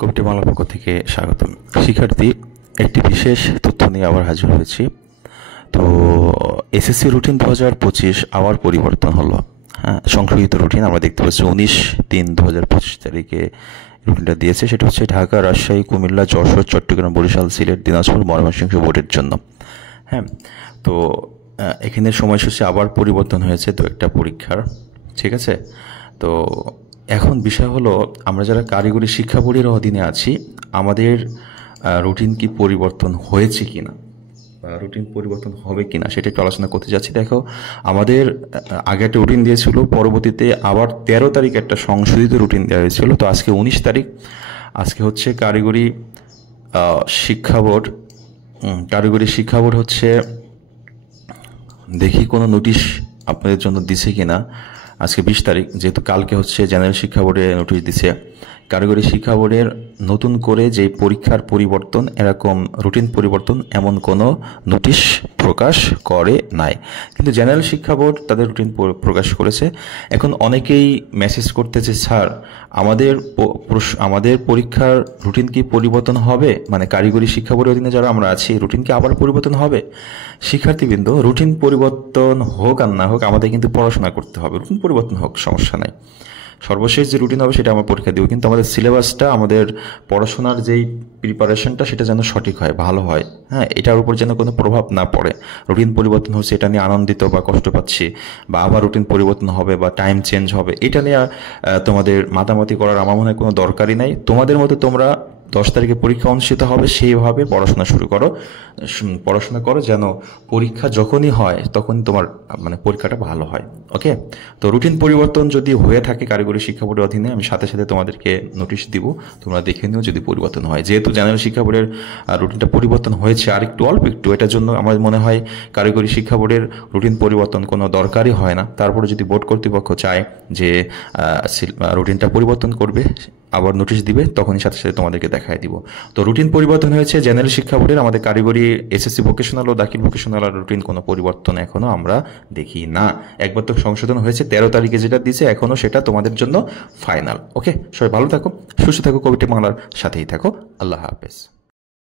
কবিটি বাংলার পক্ষ থেকে স্বাগতম। শিক্ষার্থী, একটি বিশেষ তথ্য নিয়ে আবার হাজির হয়েছি। তো এসএসসি রুটিন 2025 আবার পরিবর্তন হলো। হ্যাঁ, সংশোধিত রুটিন আমরা দেখতে পাচ্ছি 19/3/2025 তারিখে রুটিনটা দিয়েছে। সেটা হচ্ছে ঢাকা, রাজশাহী, কুমিল্লা, যশোর, চট্টগ্রাম, বরিশাল, সিলেট, দিনাজপুর, ময়মনসিংহ বোর্ডের জন্য। হ্যাঁ, তো এখানে সময়সূচি আবার পরিবর্তন হয়েছে তো একটা পরীক্ষার, ঠিক আছে। তো এখন বিষয় হলো, আমরা যারা কারিগরি শিক্ষা বোর্ডের অধীনে আছি, আমাদের রুটিন কি পরিবর্তন হয়েছে কিনা বা রুটিন পরিবর্তন হবে কিনা সেটা একটু আলোচনা করতে যাচ্ছি। দেখো, আমাদের আগে একটা রুটিন দিয়েছিল, পরবর্তীতে আবার 13 তারিখ একটা সংশোধিত রুটিন দেওয়া হয়েছিল। তো আজকে 19 তারিখ, আজকে হচ্ছে কারিগরি শিক্ষা বোর্ড। কারিগরি শিক্ষা বোর্ড হচ্ছে, দেখি কোনো নোটিশ আপনাদের জন্য দিছে কিনা। আজকে 20 তারিখ, যেহেতু কালকে হচ্ছে জেনারেল শিক্ষা বোর্ডে নোটিশ দিছে। কারিগরি শিক্ষা বোর্ডের নতুন করে যে পরীক্ষার পরিবর্তন, এরকম রুটিন পরিবর্তন এমন কোনো নোটিশ প্রকাশ করে নাই, কিন্তু জেনারেল শিক্ষা বোর্ড তাদের রুটিন প্রকাশ করেছে। এখন অনেকেই মেসেজ করতেছে, স্যার আমাদের পরীক্ষার রুটিন কি পরিবর্তন হবে, মানে কারিগরি শিক্ষা বোর্ডের অধীনে যারা আমরা আছি, রুটিন কি আবার পরিবর্তন হবে? শিক্ষার্থীবৃন্দ, রুটিন পরিবর্তন হোক আর না হোক, আমাদের কিন্তু পড়াশোনা করতে হবে। রুটিন পরিবর্তন হোক, সমস্যা নাই, সর্বশেষ যে রুটিন হবে সেটা আমরা পরীক্ষা দেবো, কিন্তু আমাদের সিলেবাসটা, আমাদের পড়াশোনার যেই প্রিপারেশনটা, সেটা যেন সঠিক হয়, ভালো হয়। হ্যাঁ, এটার উপর যেন কোনো প্রভাব না পড়ে। রুটিন পরিবর্তন হচ্ছে এটা নিয়ে আনন্দিত বা কষ্ট পাচ্ছি, বা আবার রুটিন পরিবর্তন হবে বা টাইম চেঞ্জ হবে, এটা নিয়ে তোমাদের মাতামাতি করার আমার মনে হয় কোনো দরকারই নাই। তোমাদের মতো তোমরা 10 তারিখে পরীক্ষা অনুষ্ঠিত হবে, সেইভাবে পড়াশোনা করো যেন পরীক্ষা যখনই হয় তখনই তোমার মানে পরীক্ষাটা ভালো হয়। ওকে, তো রুটিন পরিবর্তন যদি হয়ে থাকে কারিগরি শিক্ষা বোর্ডের অধীনে, আমি সাথে সাথে তোমাদেরকে নোটিশ দিব, তোমরা দেখে নিও যদি পরিবর্তন হয়। যেহেতু জেনারেল শিক্ষা বোর্ডের রুটিনটা পরিবর্তন হয়েছে আর একটু অল্প একটু, এটার জন্য আমার মনে হয় কারিগরি শিক্ষা বোর্ডের রুটিন পরিবর্তন কোনো দরকারই হয় না। তারপরে যদি বোর্ড কর্তৃপক্ষ চায় যে রুটিনটা পরিবর্তন করবে, আবার নোটিশ দিবে, তখনই সাথে সাথে তোমাদেরকে দেখায় দিব। তো রুটিন পরিবর্তন হয়েছে জেনারেল শিক্ষা বোর্ডের। আমাদের কারিগরি এসএসসি ভোকেশনাল ও দাখিল ভোকেশনাল রুটিন কোনো পরিবর্তন এখনো আমরা দেখি না। একবার তো সংশোধন হয়েছে 13 তারিখে, যেটা দিয়েছে এখনো সেটা তোমাদের জন্য ফাইনাল। ওকে, সবাই ভালো থাকো, সুস্থ থাকো, কবিটি বাংলার সাথেই থাকো। আল্লাহ হাফেজ।